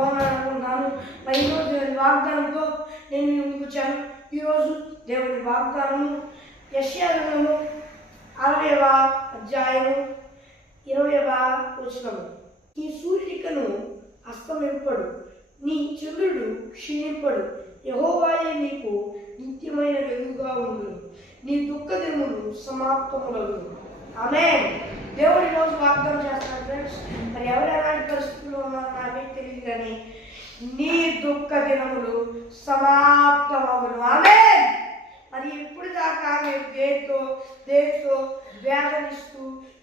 బాగున్నాను అనుకుంటున్నాను. మరి ఈరోజు దేవుని వాగ్దానంతో నేను ముందుకు వచ్చాను. ఈరోజు దేవుని వాగ్దానము యెషయా గ్రంథము 60వ అధ్యాయము 20వ వచనము. నీ సూర్యుడికను అస్తమింపడు, నీ చంద్రుడు క్షీణింపడు, యెహోవాయే నీకు నిత్యమైన వెలుగుగా ఉండు, నీ దుఃఖ దినములు సమాప్తములగును. ఆమేన్. దేవుడు ఈరోజు వాగ్దానం చేస్తున్నాడు ఫ్రెండ్స్. మరి ఎవరు ఎలాంటి పరిస్థితుల్లో ఉన్నారో నాకే తెలియదు, కానీ నీ దుఃఖ దినములు సమాప్తమగును. ఆమేన్. మరి ఇప్పుడు దాకా మీరు దేనితో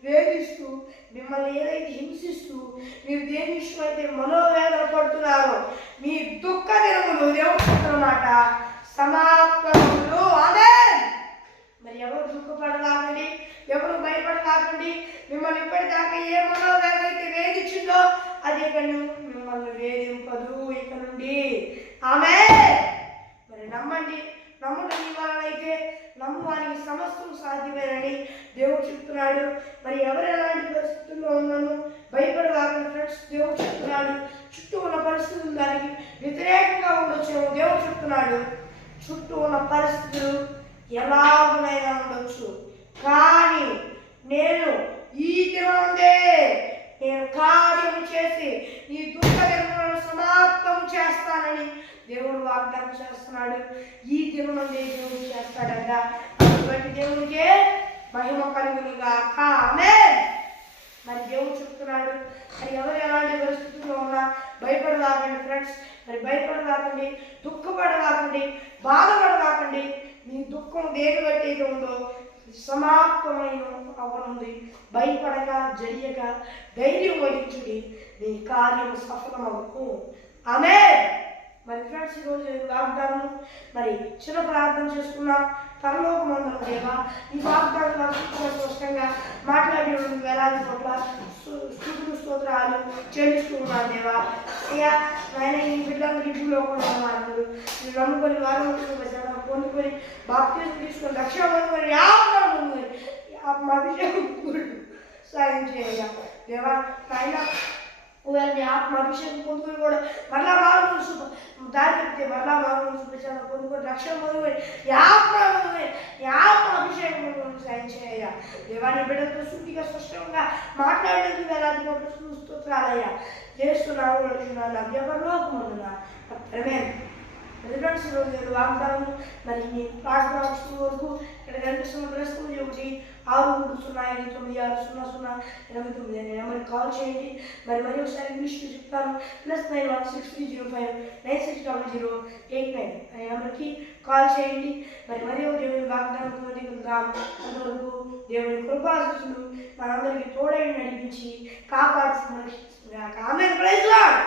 వేధిస్తూ మిమ్మల్ని ఏదైతే హింసిస్తూ మీరు దేని విషయం అయితే మనోవేదన పడుతున్నారో మీ దుఃఖ దినములు దేవుడు చెప్తున్నమాట సమాప్తములు. ఆమేన్. మరి ఎవరు దుఃఖపడలాగండి, ఎవరు భయపడలాగండి. మిమ్మల్ని ఇప్పటిదాకా ఏ మనోవేదన అయితే వేధించిందో అది ఇక మిమ్మల్ని వేధింపదు ఇక నుండి. ఆమేన్. మరి నమ్మండి. నమ్ముట నీ వలనైతే నమ్మువానికి సమస్తం సాధ్యమేనని దేవుడు చెప్తున్నాడు. మరి ఎవరు ఎలాంటి పరిస్థితుల్లో ఉన్నాను భయపడవాలని ఫ్రెండ్స్ దేవుడు చెప్తున్నాడు. చుట్టూ ఉన్న పరిస్థితులు దానికి వ్యతిరేకంగా ఉండొచ్చేమో దేవుడు చెప్తున్నాడు. చుట్టూ ఉన్న పరిస్థితులు ఎలాగునైనా ఉండొచ్చు, కానీ నేను ఈ దినముందే నేను కార్యము చేసి ఈ దుఃఖ దినములను సమాప్తం చేస్తానని దేవుడు వాగ్దానం చేస్తున్నాడు. ఈ దినముందే దేవుడు చేస్తాడట. అటువంటి దేవుడికే మహిమ కలుగునుగాక. ఆమేన్. మరి దేవుడు చెప్తున్నాడు. మరి ఎవరు ఎలాంటి పరిస్థితుల్లో ఉన్నా భయపడవాకండి ఫ్రెండ్స్. మరి భయపడవాకండి, దుఃఖపడవాకండి, బాధపడవాకండి. నీ దుఃఖం దేని బట్టి అయితే ఉందో సమాప్తమైన అవనుంది. భయపడక జడియక ధైర్యం వహించుడి, నీ కార్యం సఫలమవును. ఆమేన్. మరి ఫ్రెండ్స్ ఈరోజు వాగ్దానం మరి చిన్న ప్రార్థన చేసుకున్నాం. పరలోకమందున దేవా, ఈ వాగ్దానం స్పష్టంగా మాట్లాడి వేలాది పట్ల స్తుతులు స్తోత్రాలు చెల్లిస్తూ ఉన్నాను దేవా. అయ్యా నాయన ఈ బిడ్డలు ఇంటిలో కూడా ఉన్నారు. మీరు నమ్ముకొని వారం పొందుకొని బాప్తిజం తీసుకొని రక్షణ పొందుకొని అభిషేకం సాయం చేయ దేవా. నాయన నీ ఆత్మాభిషేకం పొందుకొని కూడా మరలా మారు దారి చెప్తే మరలా మారు చూపించాలని పొందుకొని రక్షణ పొందుకొని ఆత్మాభిషేకం పొందుకొని సాయం చేయ దేవాన్ని బిడ్డలతో శుద్ధిగా స్పష్టంగా మాట్లాడేందుకు వేలాది కోట్ల స్తోత్రాలయ్యా. చేస్తున్నాను నడుచున్నాను అభ్యపరలోకమందున ఆమేన్. ఫ్రెండ్స్ ఈరోజు నేను వాగ్దానం మరి నీ ప్రార్థన వస్తున్న వరకు ఇక్కడ కనిపిస్తున్న ప్రస్తుతం 1-639-9600-89 అనే నెంబర్కి కాల్ చేయండి. మరి ఒకసారి ఇంగ్లీష్లో చెప్తాను. +916305960089 అనే నెంబర్కి కాల్ చేయండి. మరి ఒక దేవుని వాగ్దానం అంతవరకు దేవుని కృపాశీస్సులు మనందరికీ తోడై నడిపించి కాపాడుతున్నారు. ఆమేన్. Praise lord.